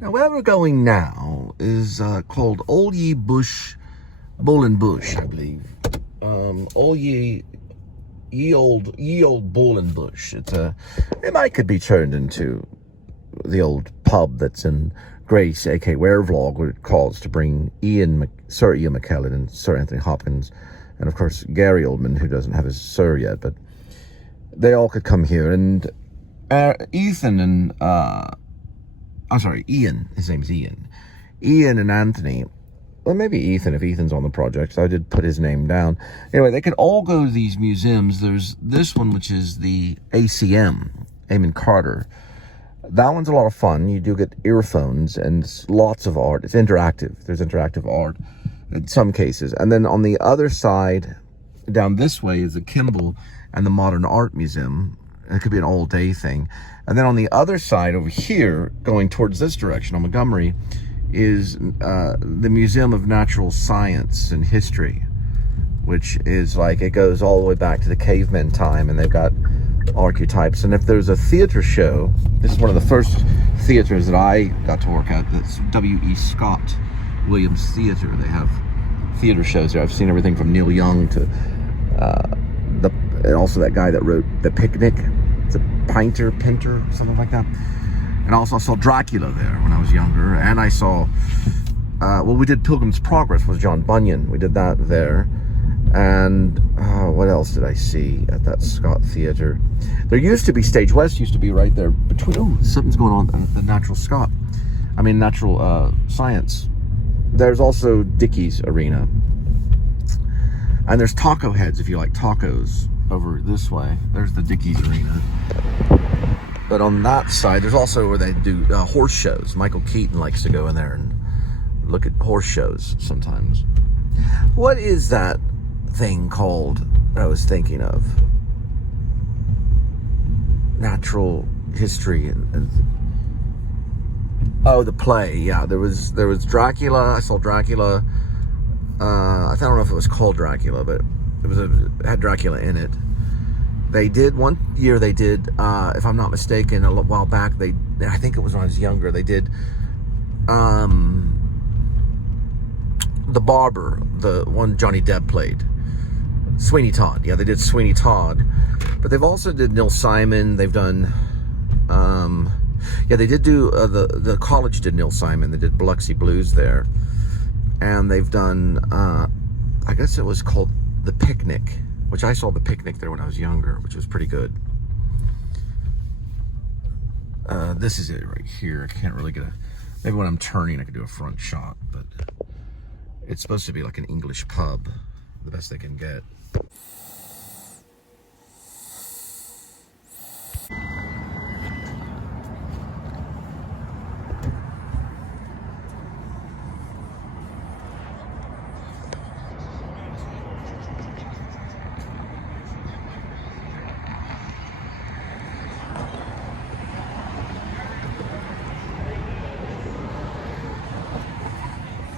Now, where we're going now is called Ole Bush, Bush, I believe. Ye old Bull Bush. It might could be turned into the old pub that's in Grace, aka Werevlog, what it calls to bring Sir Ian McKellen and Sir Anthony Hopkins, and of course Gary Oldman, who doesn't have his Sir yet, but they all could come here. And Ian, his name's Ian. Ian and Anthony, well, maybe Ethan, if Ethan's on the project. I did put his name down. Anyway, they could all go to these museums. There's this one, which is the ACM, Amon Carter. That one's a lot of fun. You do get earphones and lots of art. It's interactive. There's interactive art in some cases. And then on the other side, down this way, is the Kimball and the Modern Art Museum. It could be an all-day thing. And then on the other side over here, going towards this direction on Montgomery, is the Museum of Natural Science and History, which is like, it goes all the way back to the caveman time, and they've got archetypes. And if there's a theater show, this is one of the first theaters that I got to work at. That's W.E. Scott Williams Theater. They have theater shows there. I've seen everything from Neil Young to and also that guy that wrote The Picnic. It's a Pinter, something like that. And also I saw Dracula there when I was younger. And I saw, we did Pilgrim's Progress with John Bunyan. We did that there. And what else did I see at that Scott Theater? There used to be, Stage West used to be right there between, something's going on at the Natural Science. There's also Dickey's Arena. And there's Taco Heads if you like tacos over this way. There's the Dickey's Arena. But on that side, there's also where they do horse shows. Michael Keaton likes to go in there and look at horse shows sometimes. What is that thing called that I was thinking of? Natural history and the play. Yeah, there was Dracula. I saw Dracula. I don't know if it was called Dracula, but it had Dracula in it. They did one year. They did, if I'm not mistaken, a while back. I think it was when I was younger. They did The Barber, the one Johnny Depp played, Sweeney Todd. Yeah, they did Sweeney Todd, but they've also did Neil Simon. They've done, they did do the college did Neil Simon. They did Biloxi Blues there, and they've done, I guess it was called The Picnic, which I saw The Picnic there when I was younger, which was pretty good. This is it right here. I can't really get maybe when I'm turning I could do a front shot, but it's supposed to be like an English pub, the best they can get.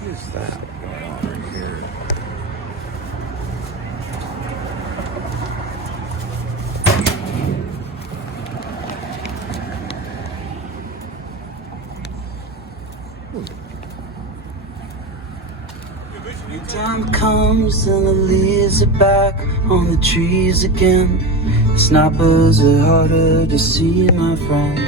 What is that going on right here? When time comes and the leaves are back on the trees again, the snappers are harder to see, my friend.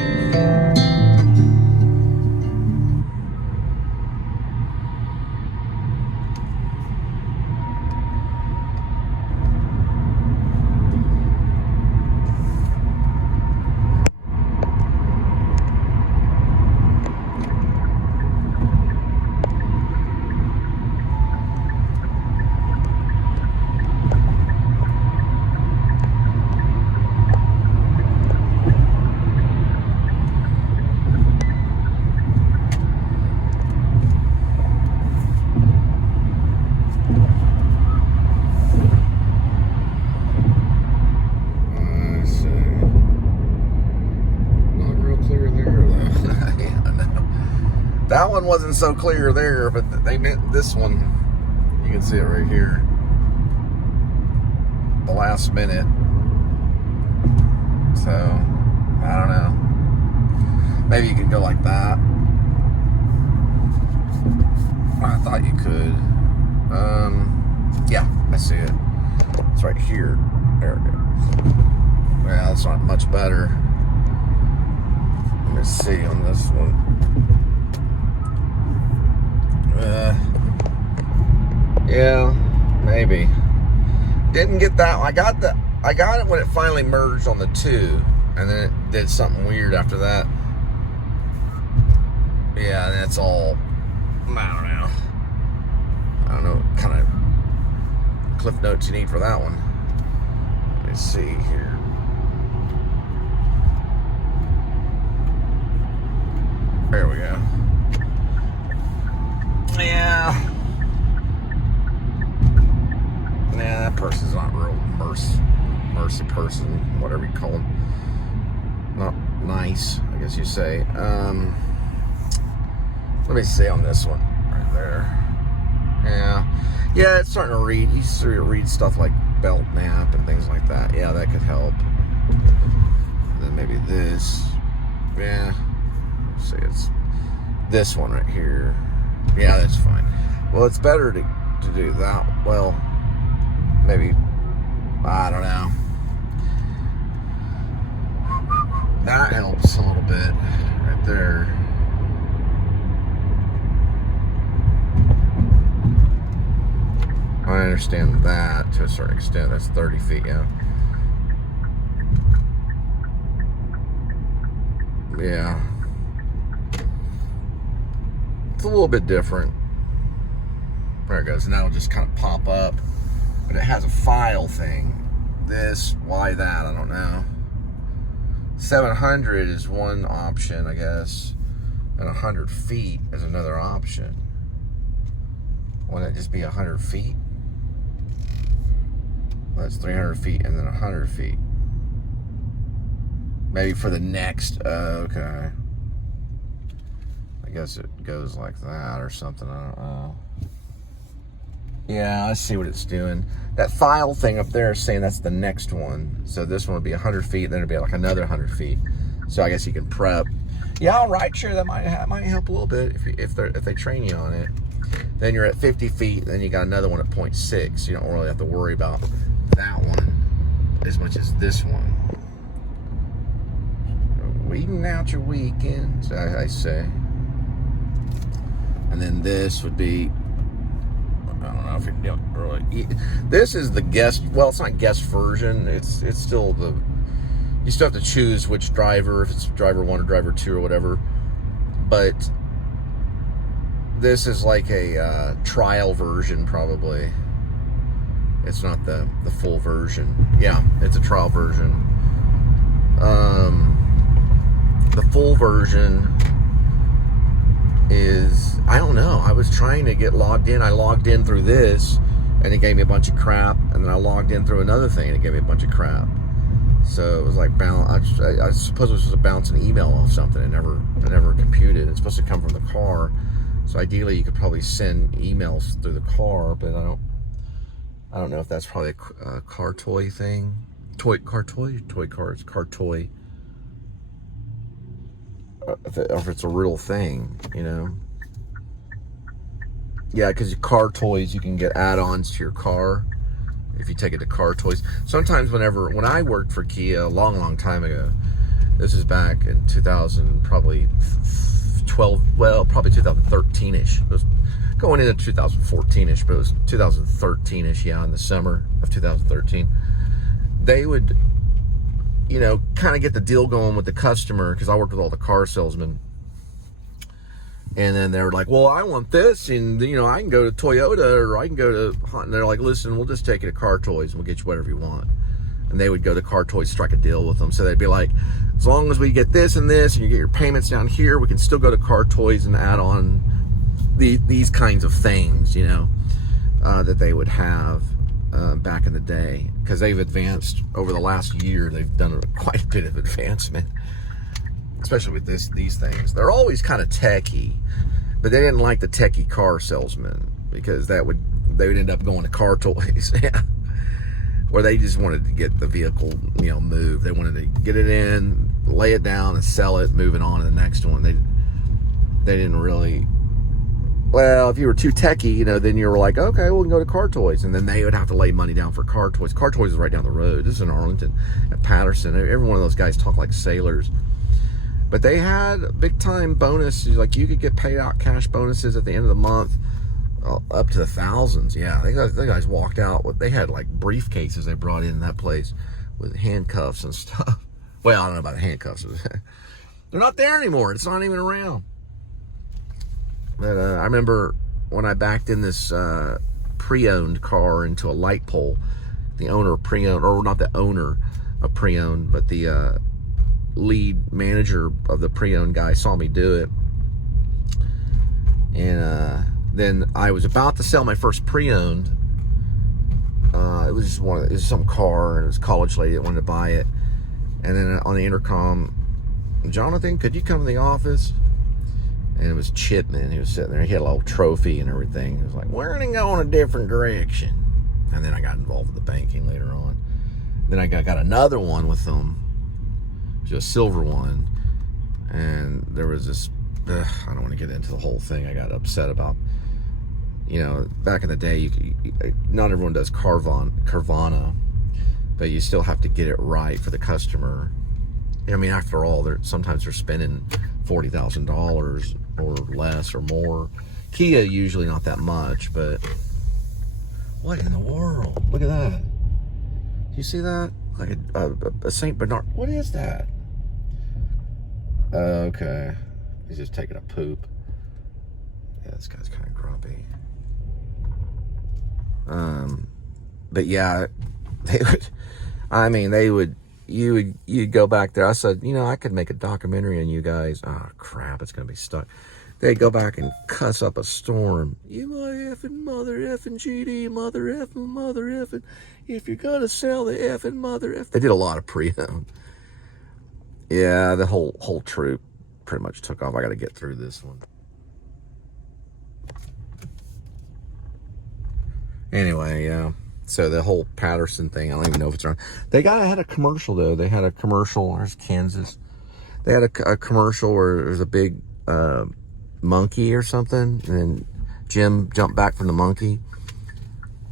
That one wasn't so clear there, but they meant this one. You can see it right here. The last minute. So, I don't know. Maybe you could go like that. It's right here. There it goes. Yeah, that's not much better. Let me see on this one. Yeah, maybe. Didn't get that. I got it when it finally merged on the 2, and then it did something weird after that. Yeah, that's all. I don't know what kind of cliff notes you need for that one. Let me see here. There we go. Yeah, that person's not real mercy person, whatever you call him. Not nice, I guess you say. Let me see on this one right there. Yeah, it's starting to read. You start to read stuff like belt nap and things like that. Yeah, that could help. And then maybe this. Yeah, let's see, it's this one right here. Yeah, that's fine. Well, it's better to do that. Well, maybe, I don't know. That helps a little bit right there. I understand that to a certain extent. That's 30 feet, yeah. Yeah. It's a little bit different. There it goes. And that'll just kind of pop up. But it has a file thing. This, why that, I don't know. 700 is one option, I guess. And 100 feet is another option. Wouldn't it just be 100 feet? That's 300 feet and then 100 feet. Maybe for the next, okay. I guess it goes like that or something, I don't know. Yeah, I see what it's doing. That file thing up there is saying that's the next one. So this one would be 100 feet, then it'd be like another 100 feet. So I guess you can prep. Yeah, all right, sure, that might help a little bit if they train you on it. Then you're at 50 feet, then you got another one at 0.6. You don't really have to worry about that one as much as this one. Weeding out your weekends, I say. And then this would be, I don't know if you don't really. This is the guest. Well, it's not guest version. It's still the. You still have to choose which driver, if it's driver 1 or driver 2 or whatever. But this is like a trial version, probably. It's not the full version. Yeah, it's a trial version. The full version is, I don't know. I was trying to get logged in. I logged in through this, and it gave me a bunch of crap. And then I logged in through another thing, and it gave me a bunch of crap. So it was like, I suppose it was supposed to bounce an email off something. It never computed. It's supposed to come from the car. So ideally, you could probably send emails through the car, but I don't know if that's probably a car toy thing. Toy cars, car toy. Or if it's a real thing, you know. Yeah, because car toys, you can get add-ons to your car if you take it to car toys. Sometimes when I worked for Kia a long time ago, this is back in 2000, probably 12, well, probably 2013-ish. It was going into 2014-ish, but it was 2013-ish, yeah, in the summer of 2013. They would, you know, kind of get the deal going with the customer, because I worked with all the car salesmen. And then they were like, well, I want this, and, you know, I can go to Toyota, or I can go to Honda. And they're like, listen, we'll just take you to Car Toys, and we'll get you whatever you want. And they would go to Car Toys, strike a deal with them. So they'd be like, as long as we get this and this, and you get your payments down here, we can still go to Car Toys and add on these kinds of things, you know, that they would have back in the day. Because they've advanced over the last year. They've done quite a bit of advancement, especially with these things. They're always kind of techie, but they didn't like the techie car salesman, because they would end up going to Car Toys. Yeah. Where they just wanted to get the vehicle, you know, moved. They wanted to get it in, lay it down, and sell it, moving on to the next one. They didn't really Well, if you were too techie, you know, then you were like, okay, we can go to Car Toys. And then they would have to lay money down for Car Toys. Car Toys is right down the road. This is in Arlington, at Patterson. Every one of those guys talk like sailors. But they had big time bonus. Like, you could get paid out cash bonuses at the end of the month, up to the thousands. Yeah, they guys walked out with, they had like briefcases they brought in that place with handcuffs and stuff. Well, I don't know about the handcuffs. They're not there anymore. It's not even around. But I remember when I backed in this pre-owned car into a light pole, the owner of pre-owned, or not the owner of pre-owned, but the lead manager of the pre-owned guy saw me do it. And then I was about to sell my first pre-owned. It was just some car, and it was a college lady that wanted to buy it. And then on the intercom, Jonathan, could you come to the office? And it was Chipman. He was sitting there. He had a little trophy and everything. He was like, we're going to go in a different direction. And then I got involved with the banking later on. Then I got another one with them. It was a silver one. And there was this, I don't want to get into the whole thing. I got upset about, you know, back in the day, not everyone does Carvana, but you still have to get it right for the customer. I mean, after all, sometimes they're spending $40,000 or less or more. Kia usually not that much, but what in the world? Look at that. Do you see that? Like a St. Bernard. What is that? Okay. He's just taking a poop. Yeah, this guy's kind of grumpy. But yeah, you'd go back there. I said, you know, I could make a documentary on you guys. Oh, crap, it's going to be stuck. They'd go back and cuss up a storm. You effing mother effing GD, mother effing. If you're going to sell the effing mother effing. They did a lot of pre-owned. Yeah, the whole troop pretty much took off. I got to get through this one. Anyway, yeah. So the whole Patterson thing, I don't even know if it's around. They had a commercial, though. They had a commercial. There's Kansas. They had a commercial where there's a big monkey or something, and then Jim jumped back from the monkey.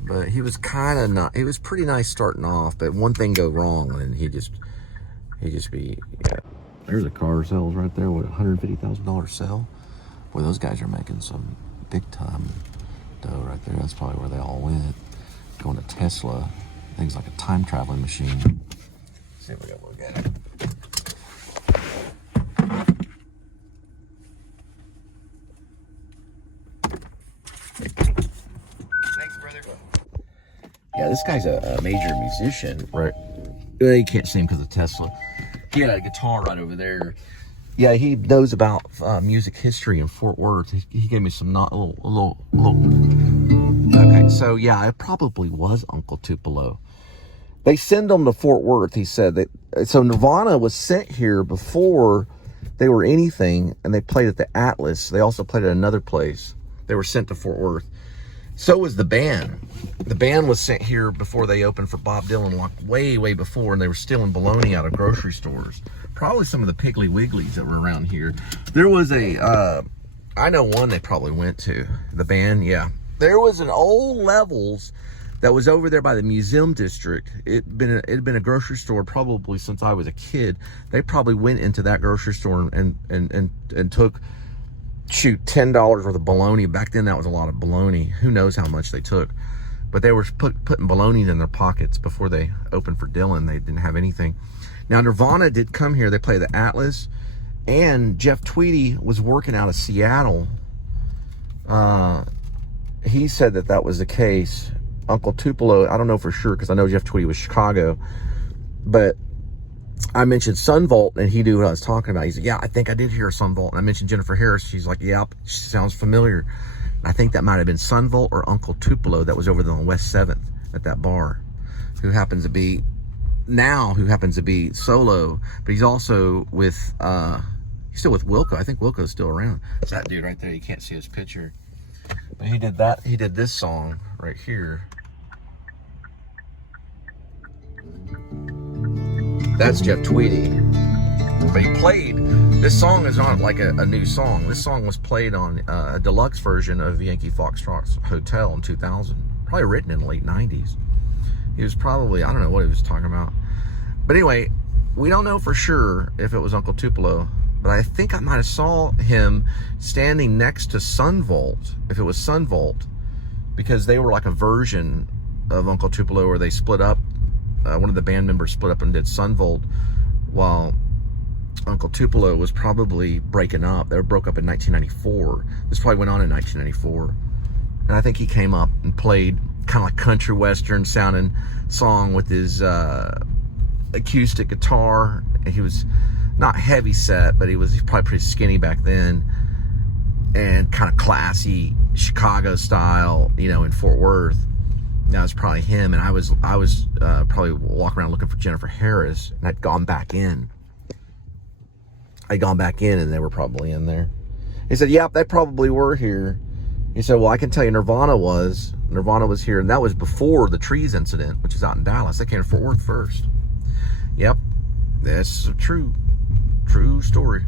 But he was kind of not. He was pretty nice starting off, but one thing go wrong, and he just be. Yeah. There's a car sales right there with a $150,000 sale. Boy, those guys are making some big time dough right there. That's probably where they all went. Going to Tesla, things like a time traveling machine. Let's see if we got look at it. Thanks, brother. Yeah, this guy's a major musician, right? Well, you can't see him because of Tesla. He had a guitar right over there. Yeah, he knows about music history in Fort Worth. He gave me some little. Okay, so yeah, it probably was Uncle Tupelo. They send them to Fort Worth, he said. So Nirvana was sent here before they were anything, and they played at the Atlas. They also played at another place. They were sent to Fort Worth. So was the band. The band was sent here before they opened for Bob Dylan, like way, way before, and they were stealing bologna out of grocery stores. Probably some of the Piggly Wigglies that were around here. There was I know one they probably went to. The band, yeah. There was an old Levels that was over there by the Museum District. It had been a grocery store probably since I was a kid. They probably went into that grocery store and took, shoot, $10 worth of bologna. Back then that was a lot of bologna. Who knows how much they took. But they were putting bologna in their pockets before they opened for Dylan. They didn't have anything. Now, Nirvana did come here. They played the Atlas. And Jeff Tweedy was working out of Seattle. He said that was the case. Uncle Tupelo, I don't know for sure because I know Jeff Tweedy was Chicago. But I mentioned Sunvolt, and he knew what I was talking about. He said, yeah, I think I did hear Sunvolt. And I mentioned Jennifer Harris. She's like, yep, she sounds familiar. And I think that might have been Sunvolt or Uncle Tupelo that was over there on West 7th at that bar, who happens to be solo, but he's also with, he's still with Wilco. I think Wilco's still around. It's that dude right there. You can't see his picture. But he did that. He did this song right here. That's Jeff Tweedy. But he played, this song is not like a new song. This song was played on a deluxe version of Yankee Foxtrot's Hotel in 2000. Probably written in the late 90s. He was probably, I don't know what he was talking about. But anyway, we don't know for sure if it was Uncle Tupelo, but I think I might have saw him standing next to Sunvolt, if it was Sunvolt, because they were like a version of Uncle Tupelo where they split up. One of the band members split up and did Sunvolt, while Uncle Tupelo was probably breaking up. They broke up in 1994. This probably went on in 1994. And I think he came up and played kind of like country western sounding song with his acoustic guitar. He was not heavy set, but he was probably pretty skinny back then, and kind of classy Chicago style, you know, in Fort Worth. That was probably him. And I was probably walking around looking for Jennifer Harris, and I'd gone back in. And they were probably in there. He said, yep, they probably were here. He said, well, I can tell you Nirvana was here, and that was before the Trees incident, which is out in Dallas. They came to Fort Worth first. Yep, this is a true story.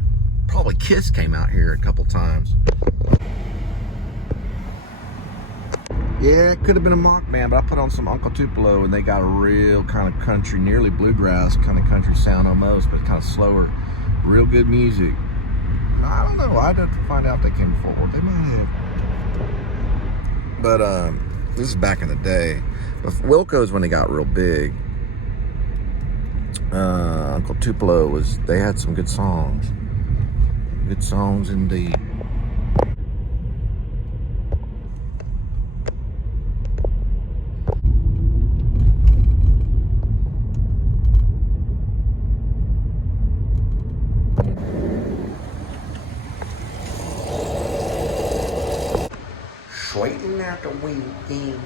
Probably Kiss came out here a couple times. Yeah, it could have been a mock band, but I put on some Uncle Tupelo, and they got a real kind of country, nearly bluegrass kind of country sound almost, but kind of slower. Real good music. I don't know. I'd have to find out if they came forward. They might have. But this is back in the day. Wilco's when they got real big. Uncle Tupelo they had some good songs. Good songs indeed. Waiting at the weekend.